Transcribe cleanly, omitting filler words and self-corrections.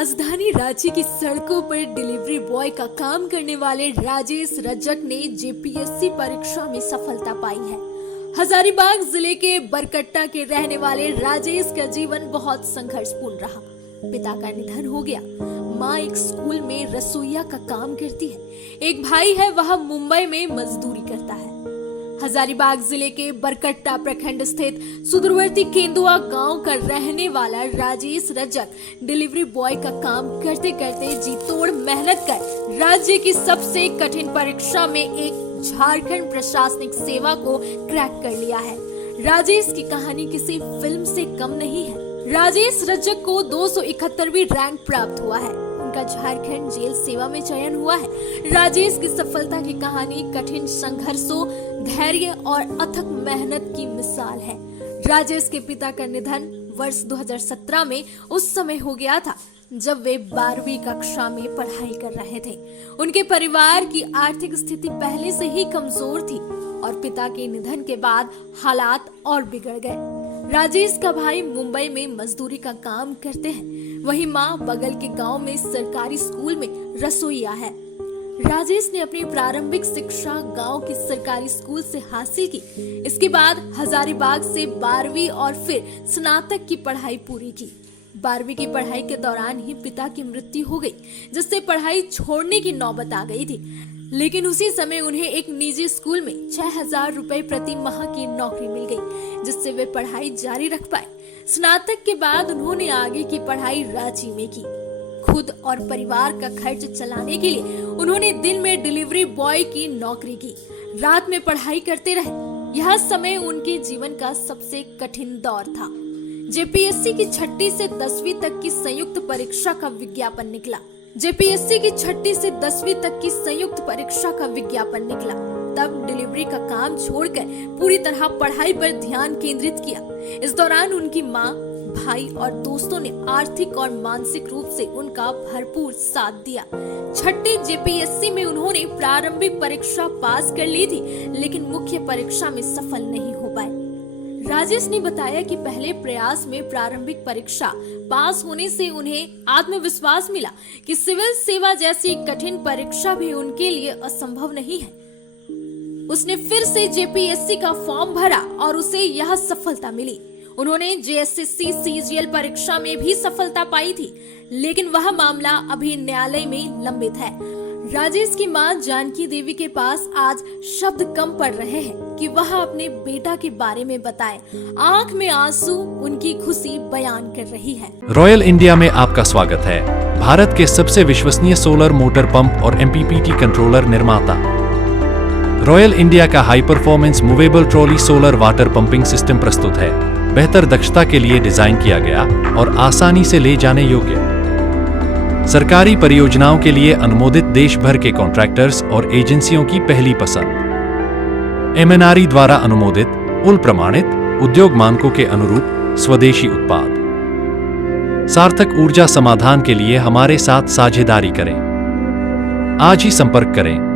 राजधानी रांची की सड़कों पर डिलीवरी बॉय का काम करने वाले राजेश रजक ने जेपीएससी परीक्षा में सफलता पाई है। हजारीबाग जिले के बरकट्टा के रहने वाले राजेश का जीवन बहुत संघर्षपूर्ण रहा। पिता का निधन हो गया, माँ एक स्कूल में रसोइया का काम करती है, एक भाई है वह मुंबई में मजदूरी करता है। हजारीबाग जिले के बरकट्टा प्रखंड स्थित सुदूरवर्ती केंदुआ गांव का रहने वाला राजेश रजक डिलीवरी बॉय का काम करते करते जी तोड़ मेहनत कर राज्य की सबसे कठिन परीक्षा में एक झारखंड प्रशासनिक सेवा को क्रैक कर लिया है। राजेश की कहानी किसी फिल्म से कम नहीं है। राजेश रजक को 271वीं रैंक प्राप्त हुआ है। उनका झारखंड जेल सेवा में चयन हुआ है। राजेश की सफलता की कहानी कठिन संघर्षों, धैर्य और अथक मेहनत की मिसाल है। राजेश के पिता का निधन वर्ष 2017 में उस समय हो गया था जब वे 12वीं कक्षा में पढ़ाई कर रहे थे। उनके परिवार की आर्थिक स्थिति पहले से ही कमजोर थी और पिता के निधन के बाद हालात और बिगड़ गए। राजेश का भाई मुंबई में मजदूरी का काम करते हैं, वहीं माँ बगल के गांव में सरकारी स्कूल में रसोइया है। राजेश ने अपनी प्रारंभिक शिक्षा गांव के सरकारी स्कूल से हासिल की। इसके बाद हजारीबाग से 12वीं और फिर स्नातक की पढ़ाई पूरी की। 12वीं की पढ़ाई के दौरान ही पिता की मृत्यु हो गई, जिससे पढ़ाई छोड़ने की नौबत आ गई थी। लेकिन उसी समय उन्हें एक निजी स्कूल में 6000 रुपए प्रति माह की नौकरी मिल गई, जिससे वे पढ़ाई जारी रख पाए। स्नातक के बाद उन्होंने आगे की पढ़ाई रांची में की। खुद और परिवार का खर्च चलाने के लिए उन्होंने दिन में डिलीवरी बॉय की नौकरी की, रात में पढ़ाई करते रहे। यह समय उनके जीवन का सबसे कठिन दौर था। जेपीएससी की 6ठी से 10वीं तक की संयुक्त परीक्षा का विज्ञापन निकला। जेपीएससी की 6ठी से 10वीं तक की संयुक्त परीक्षा का विज्ञापन निकला। तब डिलीवरी का काम छोड़कर पूरी तरह पढ़ाई पर ध्यान केंद्रित किया। इस दौरान उनकी माँ, भाई और दोस्तों ने आर्थिक और मानसिक रूप से उनका भरपूर साथ दिया। 6ठी जेपीएससी में उन्होंने प्रारंभिक परीक्षा पास कर ली थी, लेकिन मुख्य परीक्षा में सफल नहीं हो पाए। राजेश ने बताया कि पहले प्रयास में प्रारंभिक परीक्षा पास होने से उन्हें आत्मविश्वास मिला कि सिविल सेवा जैसी कठिन परीक्षा भी उनके लिए असंभव नहीं है। उसने फिर से जेपीएससी का फॉर्म भरा और उसे यह सफलता मिली। उन्होंने जेएसएससी सीजीएल परीक्षा में भी सफलता पाई थी, लेकिन वह मामला अभी न्यायालय में लंबित है। राजेश की मां जानकी देवी के पास आज शब्द कम पड़ रहे हैं कि वह अपने बेटा के बारे में बताए। आंख में आंसू उनकी खुशी बयान कर रही है। रॉयल इंडिया में आपका स्वागत है। भारत के सबसे विश्वसनीय सोलर मोटर पंप और एमपीपीटी कंट्रोलर निर्माता। रॉयल इंडिया का high performance movable trolley solar water pumping system प्रस्तुत है। बेहतर दक्षता के लिए डिजाइन किया गया और आसानी से ले जाने योग्य। सरकारी परियोजनाओं के लिए अनुमोदित देश भर के कॉन्ट्रैक्टर्स और एजेंसियों की पहली पसंद। एमएनआरई द्वारा अनुमोदित, उल प्रमाणित, उद्योग मानकों के अनुरूप स्वदेशी उत्पाद। सार्थक ऊर्जा समाधान के लिए हमारे साथ साझेदारी करें। आज ही संपर्क करें।